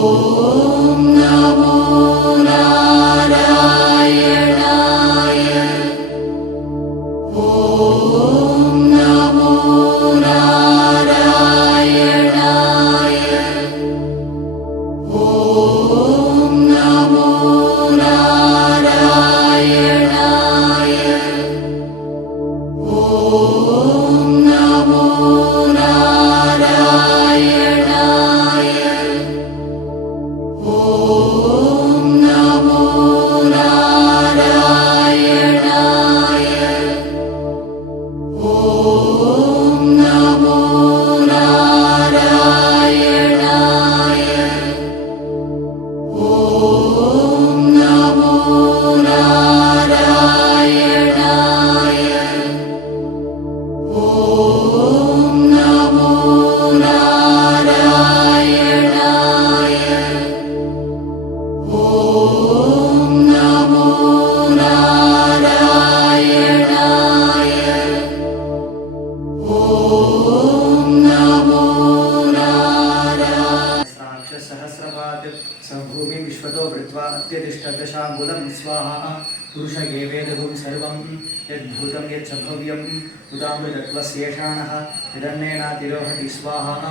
ॐ नमो नारायणाय। ॐ नमो नारायणाय। ॐ नमो नारायणाय। ॐ नमो नारायणाय। ॐ नमो नारायणाय। ॐ नमो नारायणाय। ॐ नमो नारायणाय। ॐ नमो नारायणाय। ॐ नमो नारायणाय। ॐ नमो नारायणाय। सहस्रपात् सभूमि विश्वतो वृत्वा अत्यतिष्ठदशाङ्गुलं स्वाहा पुरुष एवेदगुं सर्वं यद्भूतं यच्च भव्यम् उदामृतत्वस्येषाणः यदन्नेनातिरोहति स्वाहा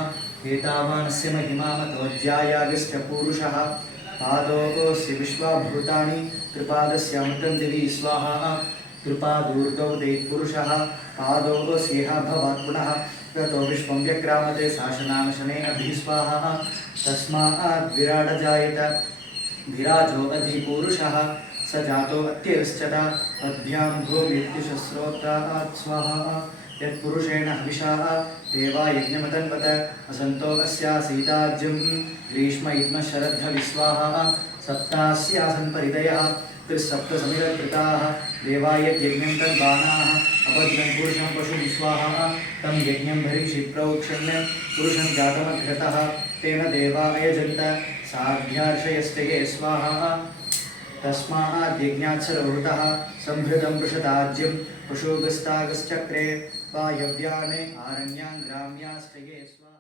एतावानस्य महिमामतोऽध्यायागस्य पूरुषः पादोऽस्य विश्वाभूतानि त्रिपादस्यामृतं दिवि स्वाहा कृपादूर्धौ दैत्पुरुषः पादोऽस्येह भवात् पुनः ततो विश्वं व्यक्रामते शासनांशनेन स्वाहा तस्मात् विराट जायत विराजो अधिपूरुषः स जातो अत्यश्चत तद्भ्यां भूमित्युशस्रोत्रात् स्वाहा यत्पुरुषेण हविषा देवा यज्ञमतन्वत असन्तो अस्यासीताज्यं ग्रीष्म इद्म शरद्धविस्वाहा सप्तास्यासन् परिदयः त्रिसप्तसमिरकृताः देवा यज्ञं तद्बाणाः अपद्यं पुरुषं पशुं स्वाहा तं यज्ञं भरिषि प्रोक्षण्य पुरुषं जातमघ्रतः तेन देवा अयजन्त साध्यार्षयस्ते स्वाहा तस्मात् यज्ञात् सर्वभूतः संहृतं पृषदाज्यं पशुगस्तागश्चक्रे वायव्याने आरण्यां ग्राम्यास्ते स्वाहा।